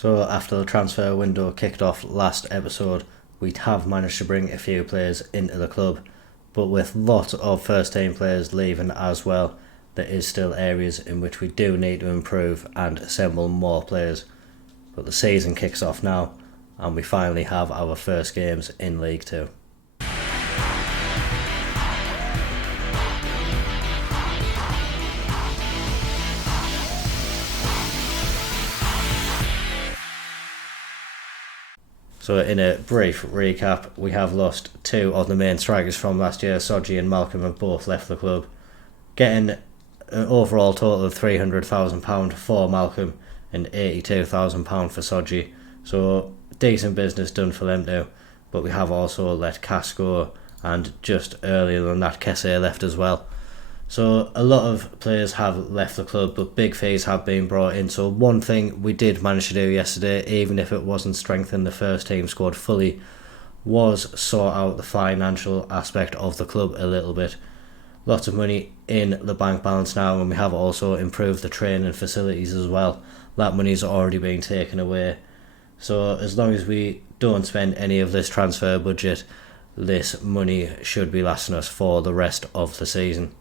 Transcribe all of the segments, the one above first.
So after the transfer window kicked off last episode, we have managed to bring a few players into the club, but with lots of first team players leaving as well, there is still areas in which we do need to improve and assemble more players. But the season kicks off now, and we finally have our first games in League Two. So in a brief recap, we have lost two of the main strikers from last year. Sodji and Malcolm have both left the club, getting an overall total of £300,000 for Malcolm and £82,000 for Sodji. So decent business done for them too. But we have also let Cass go, and just earlier than that Kesse left as well. So a lot of players have left the club, but big fees have been brought in. So one thing we did manage to do yesterday, even if it wasn't strengthen the first team squad fully, was sort out the financial aspect of the club a little bit. Lots of money in the bank balance now, and we have also improved the training facilities as well. That money's already being taken away. So as long as we don't spend any of this transfer budget, this money should be lasting us for the rest of the season.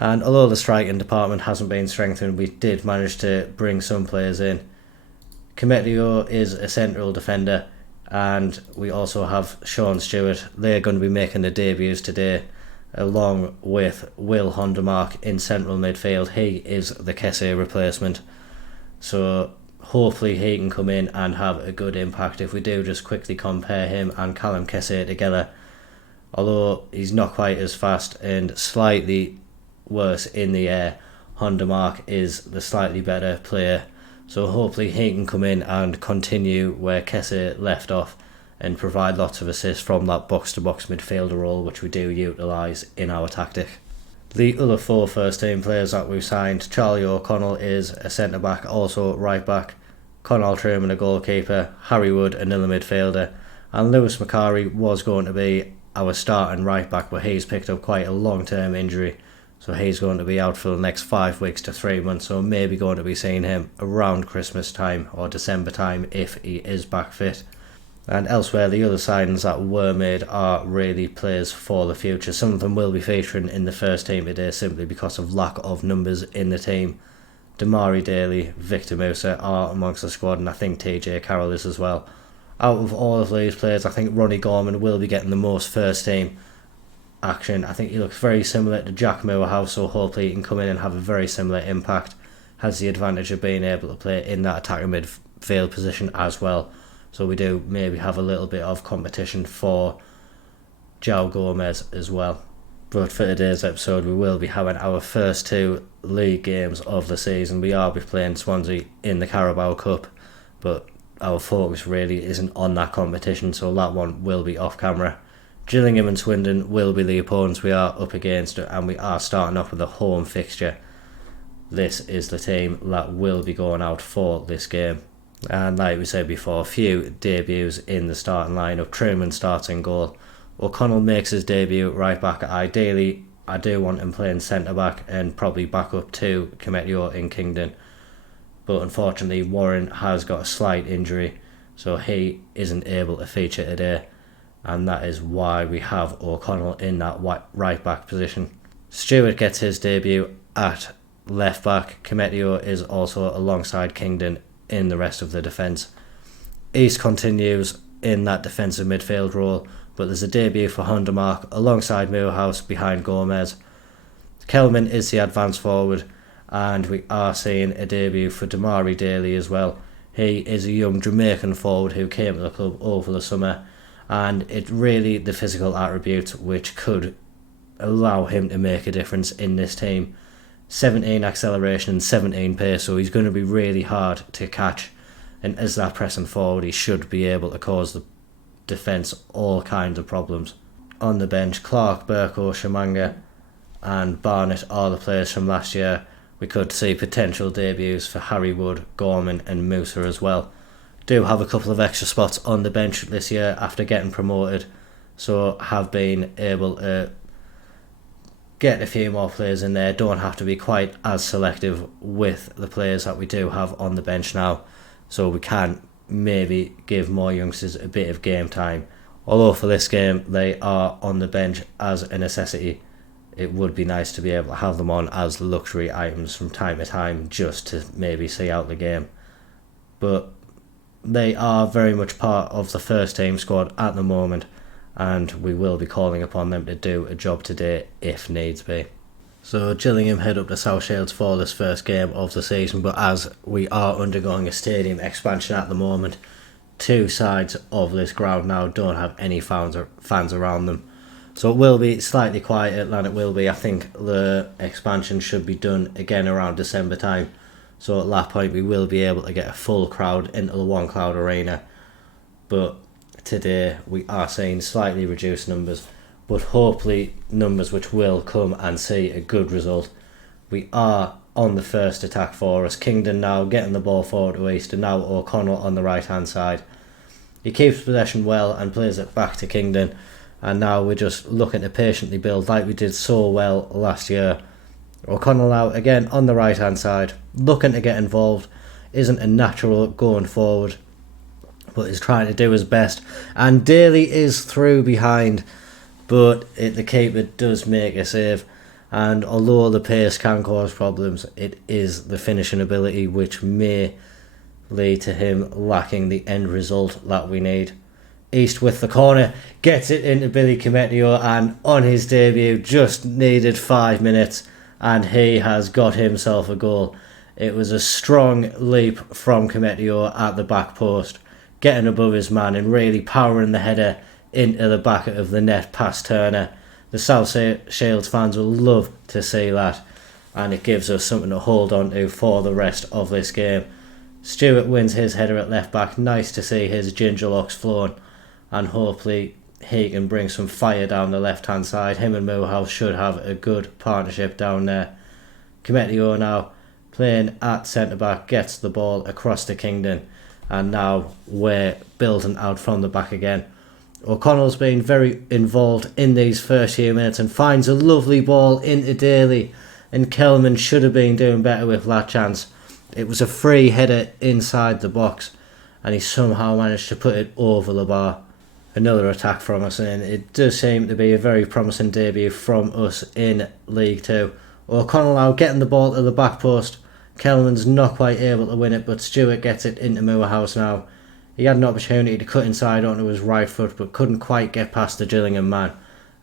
And although the striking department hasn't been strengthened, we did manage to bring some players in. Kimetio is a central defender, and we also have Sean Stewart. They're going to be making their debuts today, along with Will Hondermark in central midfield. He is the Kesse replacement, so hopefully he can come in and have a good impact. If we do just quickly compare him and Callum Kesse together, although he's not quite as fast and slightly worse in the air, Hondermark is the slightly better player, so hopefully he can come in and continue where Kesse left off and provide lots of assists from that box-to-box midfielder role, which we do utilise in our tactic. The other four first team players that we've signed: Charlie O'Connell is a centre back, also right back, Conal Truman a goalkeeper, Harry Wood another midfielder, and Lewis Macari was going to be our starting right back, but he's picked up quite a long term injury. So he's going to be out for the next 5 weeks to 3 months, so maybe going to be seeing him around Christmas time or December time if he is back fit. And elsewhere, the other signings that were made are really players for the future. Some of them will be featuring in the first team today simply because of lack of numbers in the team. Damari Daly, Victor Musa are amongst the squad, and I think TJ Carroll is as well. Out of all of these players, I think Ronnie Gorman will be getting the most first team action. I think he looks very similar to Jack Moorhouse, so hopefully he can come in and have a very similar impact. Has the advantage of being able to play in that attacking midfield position as well, so we do maybe have a little bit of competition for João Gomez as well. But for today's episode, we will be having our first two league games of the season. We are playing Swansea in the Carabao Cup, but our focus really isn't on that competition, so that one will be off camera. Gillingham and Swindon will be the opponents we are up against, and we are starting off with a home fixture. This is the team that will be going out for this game. And like we said before, a few debuts in the starting lineup. Truman starts in goal. O'Connell makes his debut right back. Ideally, I do want him playing centre back and probably back up to Kimetio in Kingdon. But unfortunately, Warren has got a slight injury, so he isn't able to feature today. And that is why we have O'Connell in that right back position. Stewart gets his debut at left back. Kimetio is also alongside Kingdon in the rest of the defence. East continues in that defensive midfield role, but there's a debut for Hondermark alongside Moorhouse behind Gomez. Kelman is the advanced forward, and we are seeing a debut for Damari Daly as well. He is a young Jamaican forward who came to the club over the summer, and it's really the physical attributes which could allow him to make a difference in this team. 17 acceleration and 17 pace, so he's going to be really hard to catch, and as that pressing forward he should be able to cause the defence all kinds of problems. On the bench, Clark, Burko, Shamanga and Barnett are the players from last year. We could see potential debuts for Harry Wood, Gorman and Musa as well. Do have a couple of extra spots on the bench this year after getting promoted, so have been able to get a few more players in there. Don't have to be quite as selective with the players that we do have on the bench now, so we can maybe give more youngsters a bit of game time. Although for this game they are on the bench as a necessity, it would be nice to be able to have them on as luxury items from time to time just to maybe see out the game. But they are very much part of the first team squad at the moment, and we will be calling upon them to do a job today if needs be. So Gillingham head up to South Shields for this first game of the season, but as we are undergoing a stadium expansion at the moment, two sides of this ground now don't have any fans around them. So it will be slightly quieter than it will be. I think the expansion should be done again around December time. So at that point we will be able to get a full crowd into the One Cloud Arena. But today we are seeing slightly reduced numbers, but hopefully numbers which will come and see a good result. We are on the first attack for us. Kingdon now getting the ball forward to East, and now O'Connell on the right hand side. He keeps possession well and plays it back to Kingdon, and now we're just looking to patiently build like we did so well last year. O'Connell now again on the right hand side, looking to get involved. Isn't a natural going forward, but is trying to do his best, and Daly is through behind, but the keeper does make a save. And although the pace can cause problems, it is the finishing ability which may lead to him lacking the end result that we need. East with the corner, gets it into Billy Cometio, and on his debut just needed 5 minutes and he has got himself a goal. It was a strong leap from Cometio at the back post, getting above his man and really powering the header into the back of the net past Turner. The South Shields fans will love to see that, and it gives us something to hold on to for the rest of this game. Stewart wins his header at left back. Nice to see his ginger locks flowing, and hopefully he can bring some fire down the left hand side. Him and Moorhouse should have a good partnership down there. Cometio now playing at centre back, gets the ball across to Kingdon, and now we're building out from the back again. O'Connell's been very involved in these first few minutes and finds a lovely ball into Daly, and Kelman should have been doing better with that chance. It was a free header inside the box and he somehow managed to put it over the bar. Another attack from us, and it does seem to be a very promising debut from us in League 2. O'Connell now getting the ball to the back post. Kelman's not quite able to win it, but Stewart gets it into Moorhouse now. He had an opportunity to cut inside onto his right foot, but couldn't quite get past the Gillingham man.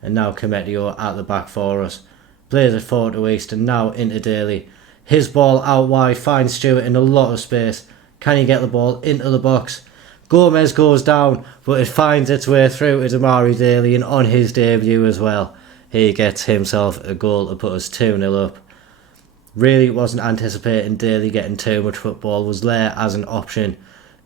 And now Cometio at the back for us. Plays it forward to East, and now into Daly. His ball out wide finds Stewart in a lot of space. Can he get the ball into the box? Gomez goes down, but it finds its way through to Damari Daly, and on his debut as well, he gets himself a goal to put us 2-0 up. Really wasn't anticipating Daly getting too much football, was there as an option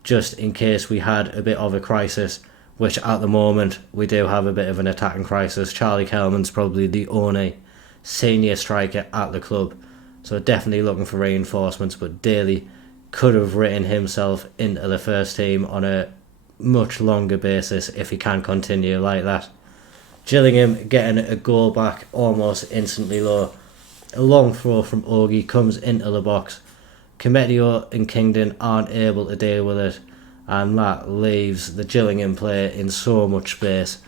just in case we had a bit of a crisis, which at the moment we do have a bit of an attacking crisis. Charlie Kelman's probably the only senior striker at the club, so definitely looking for reinforcements, but Daly could have written himself into the first team on a much longer basis if he can continue like that. Gillingham getting a goal back almost instantly low. A long throw from Ogie comes into the box. Cometio and Kingdon aren't able to deal with it, and that leaves the Gillingham player in so much space,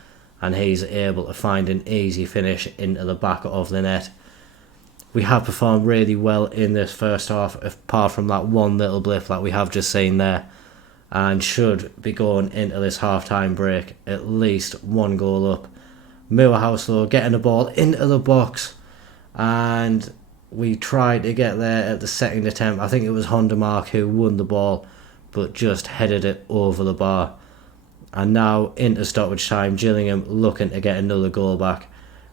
and he's able to find an easy finish into the back of the net. We have performed really well in this first half, apart from that one little blip that we have just seen there, and should be going into this half-time break at least 1 goal up. Moorhouse though getting the ball into the box, and we tried to get there at the second attempt. I think it was Honda Mark who won the ball, but just headed it over the bar. And now into stoppage time, Gillingham looking to get another goal back.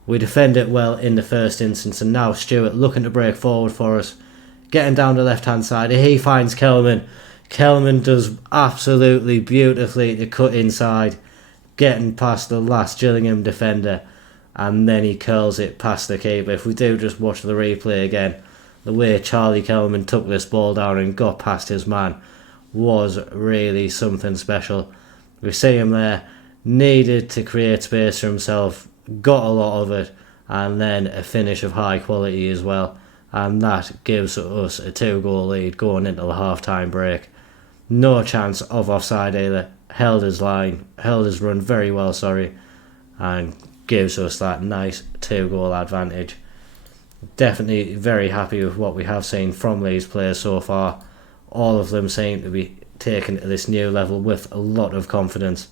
We defend it well in the first instance, and now Stewart looking to break forward for us, getting down the left hand side. He finds Kelman. Kelman does absolutely beautifully to cut inside, getting past the last Gillingham defender, and then he curls it past the keeper. If we do just watch the replay again, the way Charlie Kelman took this ball down and got past his man was really something special. We see him there, needed to create space for himself, got a lot of it, and then a finish of high quality as well, and that gives us a 2-goal lead going into the half-time break. No chance of offside either. Held his run very well, and gives us that nice 2-goal advantage. Definitely very happy with what we have seen from these players so far. All of them seem to be taken to this new level with a lot of confidence,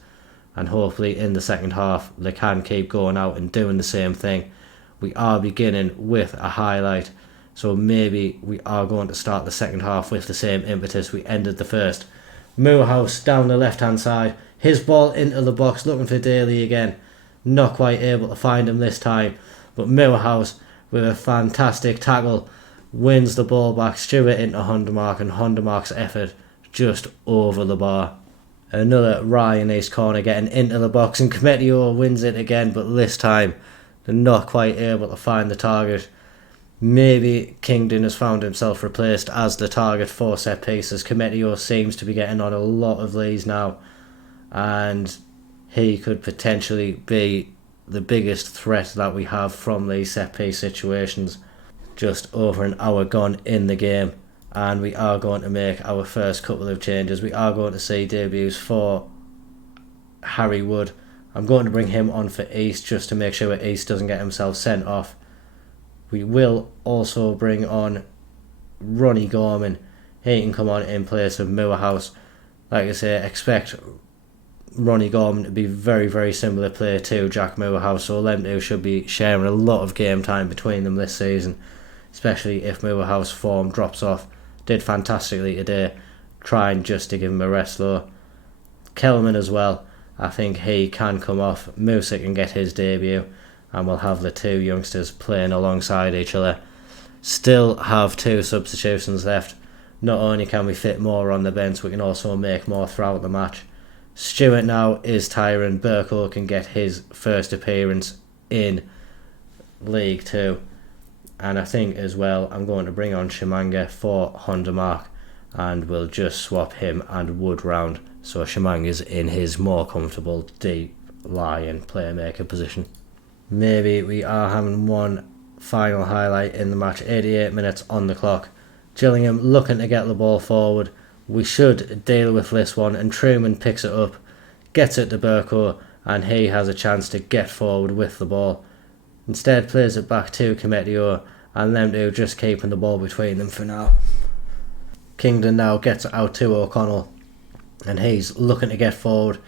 and hopefully in the second half they can keep going out and doing the same thing. We are beginning with a highlight, so maybe we are going to start the second half with the same impetus we ended the first. Moorhouse down the left hand side, his ball into the box, looking for Daly again. Not quite able to find him this time, but Moorhouse with a fantastic tackle wins the ball back. Stewart into Hondermark, and Hondermark's effort just over the bar. Another Ryan East corner getting into the box, and Cometio wins it again, but this time they're not quite able to find the target. Maybe Kingdon has found himself replaced as the target for set pieces. Cometio seems to be getting on a lot of these now, and he could potentially be the biggest threat that we have from these set piece situations. Just over an hour gone in the game, and we are going to make our first couple of changes. We are going to see debuts for Harry Wood. I'm going to bring him on for East just to make sure that East doesn't get himself sent off. We will also bring on Ronnie Gorman. He can come on in place of Moorhouse. Like I say, expect Ronnie Gorman to be very, very similar player to Jack Moorhouse, so them two should be sharing a lot of game time between them this season, especially if Moorhouse form drops off. Did fantastically today, trying just to give him a rest though. Kelman as well, I think he can come off. Musa can get his debut, and we'll have the two youngsters playing alongside each other. Still have 2 substitutions left. Not only can we fit more on the bench, we can also make more throughout the match. Stewart now is tiring. Burko can get his first appearance in League 2. And I think as well I'm going to bring on Shimanga for Hondermark, and we'll just swap him and Wood round so Shimanga's in his more comfortable deep lying playmaker position. Maybe we are having one final highlight in the match. 88 minutes on the clock. Gillingham looking to get the ball forward. We should deal with this one, and Truman picks it up, gets it to Burko, and he has a chance to get forward with the ball. Instead plays it back to Cometio, and them two just keeping the ball between them for now. Kingdon now gets it out to O'Connell, and he's looking to get forward.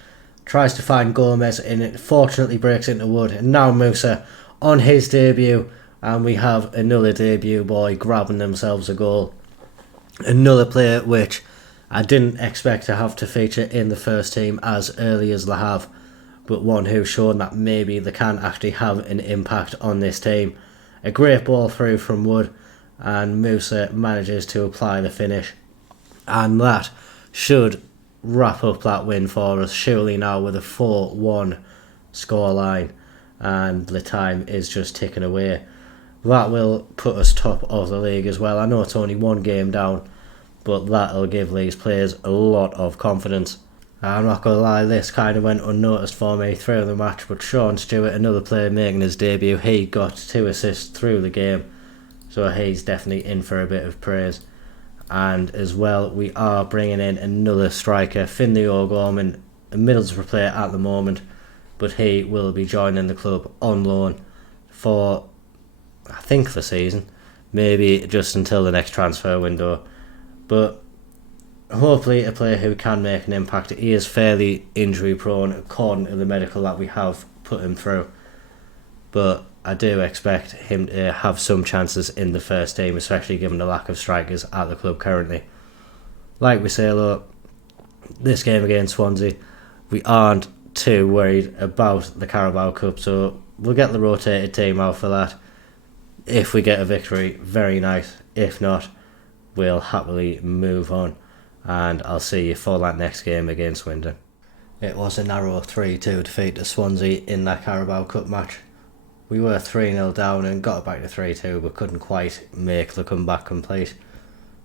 Tries to find Gomez, and it fortunately breaks into Wood. And now Musa on his debut, and we have another debut boy grabbing themselves a goal. Another player which I didn't expect to have to feature in the first team as early as they have, but one who's shown that maybe they can actually have an impact on this team. A great ball through from Wood, and Musa manages to apply the finish, and that should wrap up that win for us, surely now with a 4-1 scoreline, and the time is just ticking away. That will put us top of the league as well. I know it's only one game down, but that'll give these players a lot of confidence. I'm not going to lie, this kind of went unnoticed for me through the match, but Sean Stewart, another player making his debut, he got 2 assists through the game, so he's definitely in for a bit of praise. And as well, we are bringing in another striker, Finlay O'Gorman, a Middlesbrough player at the moment, but he will be joining the club on loan for, I think, the season, maybe just until the next transfer window. But hopefully a player who can make an impact. He is fairly injury prone according to the medical that we have put him through, but I do expect him to have some chances in the first team, especially given the lack of strikers at the club currently. Like we say though, this game against Swansea, we aren't too worried about the Carabao Cup, so we'll get the rotated team out for that. If we get a victory, very nice. If not, we'll happily move on, and I'll see you for that next game against Swindon. It was a narrow 3-2 defeat to Swansea in that Carabao Cup match. We were 3-0 down and got it back to 3-2, but couldn't quite make the comeback complete. It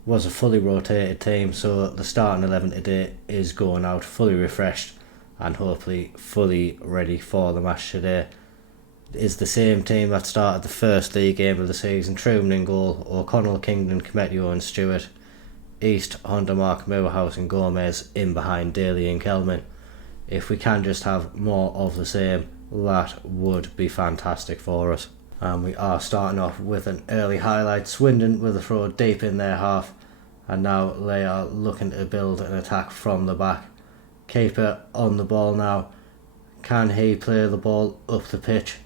was a fully rotated team, so the starting 11 today is going out fully refreshed and hopefully fully ready for the match today. It is the same team that started the first league game of the season. Truman in goal, O'Connell, Kingdon, Cometio and Stewart. East, Hondermark, Moorhouse and Gomez in behind Daly and Kelman. If we can just have more of the same, that would be fantastic for us. And we are starting off with an early highlight. Swindon with a throw deep in their half, and now they are looking to build an attack from the back. Keeper on the ball now. Can he play the ball up the pitch?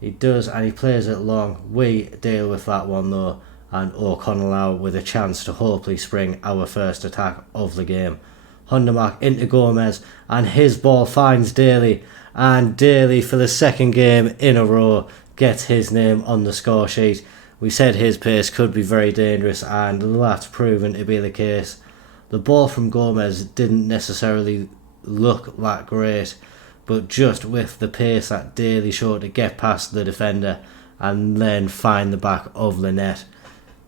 He does, and he plays it long. We deal with that one though, and O'Connell now with a chance to hopefully spring our first attack of the game. Hondermark into Gomez, and his ball finds Daly, and Daly for the second game in a row gets his name on the score sheet. We said his pace could be very dangerous, and that's proven to be the case. The ball from Gomez didn't necessarily look that great, but just with the pace that Daly showed to get past the defender and then find the back of the net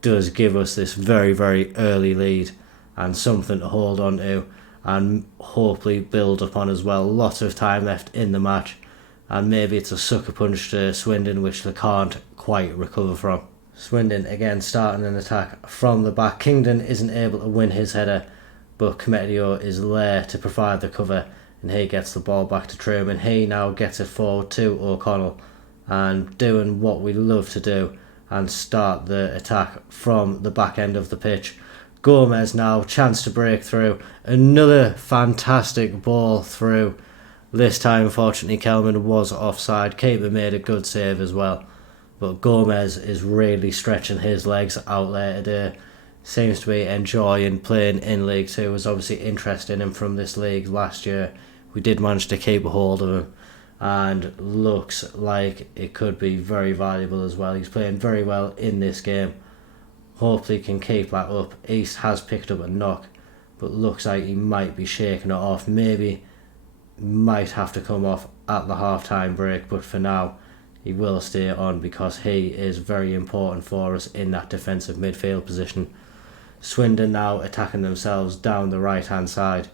does give us this very, very early lead and something to hold on to and hopefully build upon as well. Lots of time left in the match, and maybe it's a sucker punch to Swindon which they can't quite recover from. Swindon again starting an attack from the back. Kingdon isn't able to win his header, but Cometio is there to provide the cover, and he gets the ball back to Truman. He now gets it forward to O'Connell and doing what we love to do and start the attack from the back end of the pitch. Gomez now, chance to break through. Another fantastic ball through. This time, unfortunately, Kelman was offside. Keeper made a good save as well. But Gomez is really stretching his legs out there today. Seems to be enjoying playing in League 2. Was obviously interested in him from this league last year. We did manage to keep a hold of him, and looks like it could be very valuable as well. He's playing very well in this game. Hopefully can keep that up. East has picked up a knock, but looks like he might be shaking it off. Maybe might have to come off at the half-time break, but for now he will stay on because he is very important for us in that defensive midfield position. Swindon now attacking themselves down the right hand side.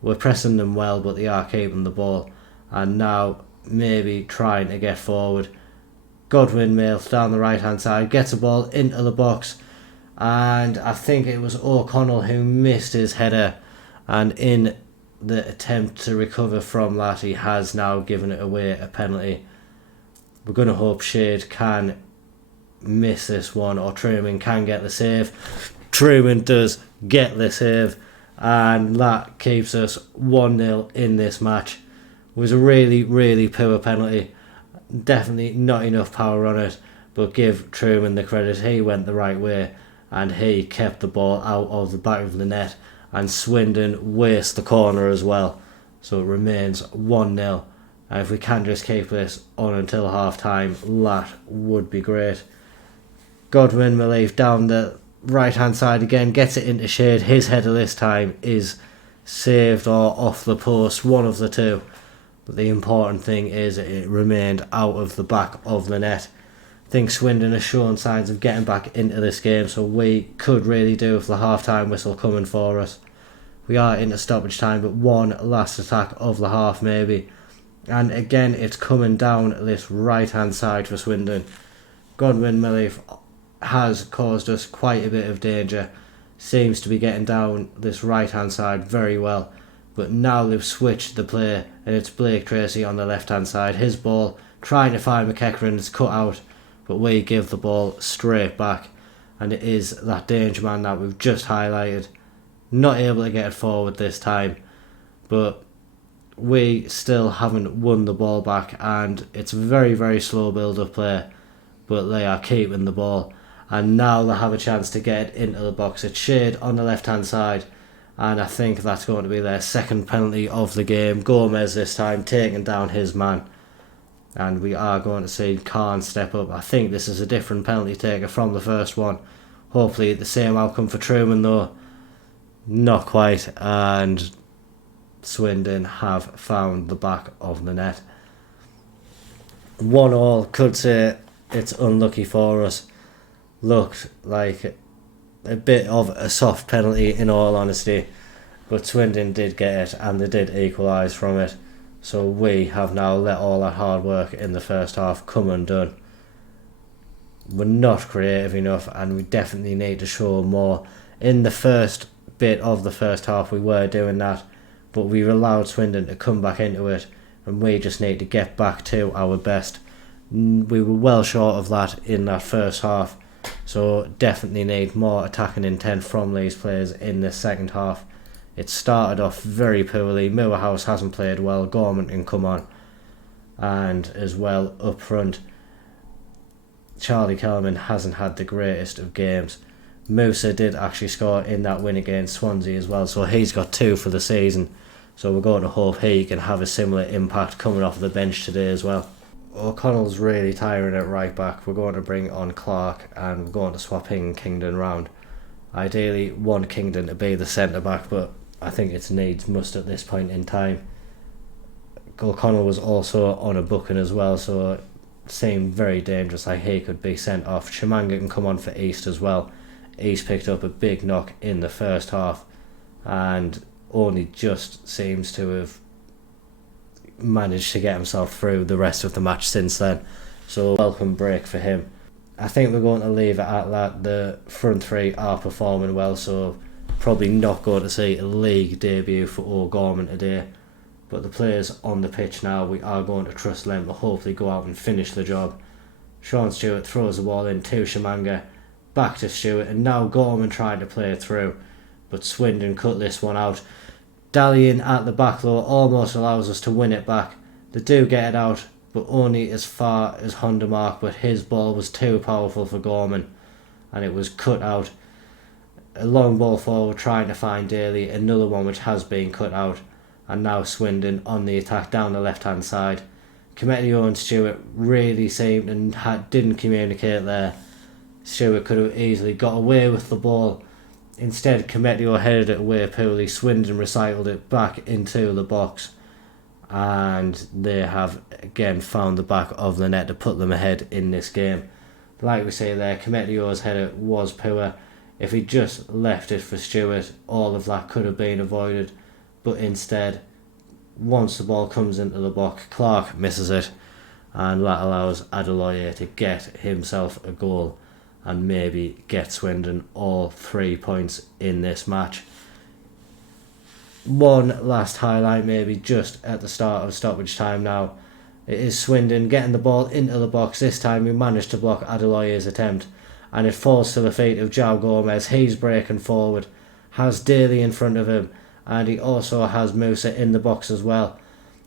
We're pressing them well, but they are keeping the ball, and now maybe trying to get forward. Godwin Mails down the right hand side, gets a ball into the box, and I think it was O'Connell who missed his header, and in the attempt to recover from that he has now given it away a penalty. We're going to hope Shade can miss this one, or Truman can get the save. Truman does get the save, and that keeps us 1-0 in this match. It was a really, really poor penalty. Definitely not enough power on it, but give Truman the credit. He went the right way and he kept the ball out of the back of the net, and Swindon waste the corner as well. So it remains 1-0, and if we can just keep this on until half time, that would be great. Godwin Malif down the right hand side again, gets it into Shade. His header this time is saved or off the post, one of the two. But the important thing is it remained out of the back of the net. I think Swindon has shown signs of getting back into this game, so we could really do with the half-time whistle coming for us. We are into stoppage time, but one last attack of the half maybe. And again, it's coming down this right-hand side for Swindon. Godwin Millif has caused us quite a bit of danger. Seems to be getting down this right-hand side very well. But now they've switched the play, and it's Blake Tracy on the left-hand side. His ball, trying to find McEachran, is cut out, but we give the ball straight back. And it is that danger man that we've just highlighted. Not able to get it forward this time, but we still haven't won the ball back, and it's a very, very slow build-up play, but they are keeping the ball. And now they have a chance to get it into the box. It's Shade on the left-hand side, and I think that's going to be their second penalty of the game. Gomez this time taking down his man, and we are going to see Khan step up. I think this is a different penalty taker from the first one. Hopefully the same outcome for Truman though. Not quite, and Swindon have found the back of the net. 1-1, could say it's unlucky for us. Looked like a bit of a soft penalty in all honesty, but Swindon did get it and they did equalise from it, so we have now let all that hard work in the first half come undone. We're not creative enough, and we definitely need to show more In the first bit of the first half we were doing that, but we've allowed Swindon to come back into it, and we just need to get back to our best. We were well short of that in that first half, so definitely need more attacking intent from these players in this second half. It started off very poorly. Moorhouse hasn't played well. Gorman can come on, and as well up front, Charlie Kelman hasn't had the greatest of games. Musa did actually score in that win against Swansea as well, so he's got 2 for the season. So we're going to hope he can have a similar impact coming off the bench today as well. O'Connell's really tiring at right back. We're going to bring on Clark, and we're going to swap Kingdon round. Ideally want Kingdon to be the centre back, but I think it's needs must at this point in time. O'Connell was also on a booking as well, so it seemed very dangerous, like he could be sent off. Chimanga can come on for East as well. East picked up a big knock in the first half and only just seems to have managed to get himself through the rest of the match since then, so welcome break for him. I think we're going to leave it at that. The front three are performing well, so probably not going to see a league debut for O'Gorman today, but the players on the pitch now, we are going to trust them to hopefully go out and finish the job. Sean Stewart throws the ball in to Chimanga, back to Stewart, and now Gorman trying to play it through, but Swindon cut this one out. Dallying at the back low almost allows us to win it back. They do get it out, but only as far as Honda Mark, but his ball was too powerful for Gorman and it was cut out. A long ball forward trying to find Daly, another one which has been cut out, and now Swindon on the attack down the left hand side. Cometio and Stewart really seemed and didn't communicate there. Stewart could have easily got away with the ball. Instead, Cometio headed it away poorly. Swindon recycled it back into the box, and they have again found the back of the net to put them ahead in this game. Like we say there, Cometio's header was poor. If he just left it for Stewart, all of that could have been avoided, but instead, once the ball comes into the box, Clark misses it, and that allows Adeloye to get himself a goal and maybe get Swindon all 3 points in this match. One last highlight maybe just at the start of stoppage time now. It is Swindon getting the ball into the box. This time we managed to block Adeloye's attempt, and it falls to the feet of João Gomez. He's breaking forward, has Daly in front of him, and he also has Musa in the box as well.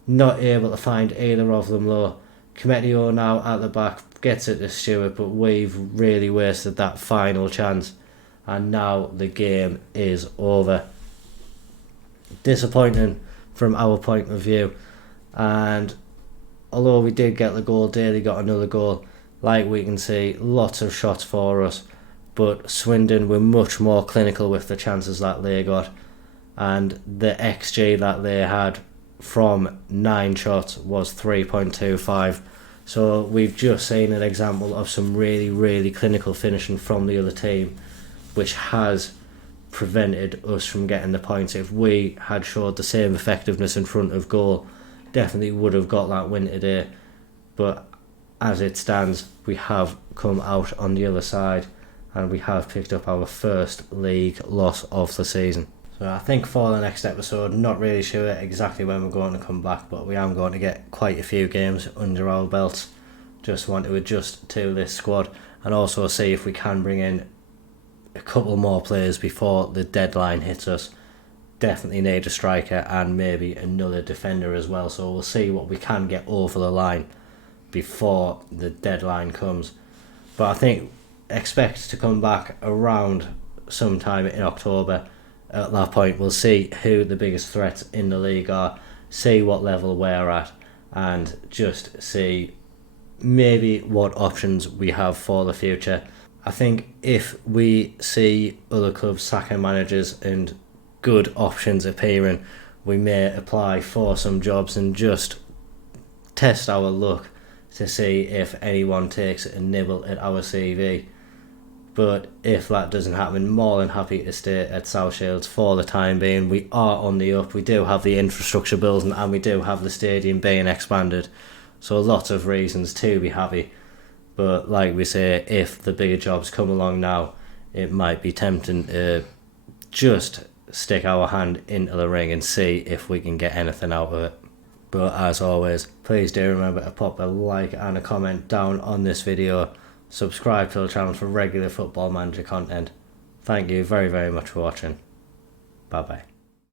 Not able to find either of them low. Cometio now at the back gets it to Stewart, but we've really wasted that final chance, and now the game is over. Disappointing from our point of view, and although we did get the goal, Daly got another goal. Like we can see, lots of shots for us, but Swindon were much more clinical with the chances that they got, and the XG that they had from 9 shots was 3.25. So we've just seen an example of some really, really clinical finishing from the other team, which has prevented us from getting the points. If we had showed the same effectiveness in front of goal, definitely would have got that win today. But as it stands, we have come out on the other side, and we have picked up our first league loss of the season. So I think for the next episode, not really sure exactly when we're going to come back, but we are going to get quite a few games under our belts. Just want to adjust to this squad and also see if we can bring in a couple more players before the deadline hits us. Definitely need a striker and maybe another defender as well, so we'll see what we can get over the line before the deadline comes. But I think expect to come back around sometime in October. At that point we'll see who the biggest threats in the league are, see what level we're at, and just see maybe what options we have for the future. I think if we see other clubs sacking managers and good options appearing, we may apply for some jobs and just test our luck to see if anyone takes a nibble at our CV. But if that doesn't happen, more than happy to stay at South Shields for the time being. We are on the up, we do have the infrastructure building, and we do have the stadium being expanded, so lots of reasons to be happy. But like we say, if the bigger jobs come along now, it might be tempting to just stick our hand into the ring and see if we can get anything out of it. But as always, please do remember to pop a like and a comment down on this video. Subscribe to the channel for regular Football Manager content. Thank you very, very much for watching. Bye bye.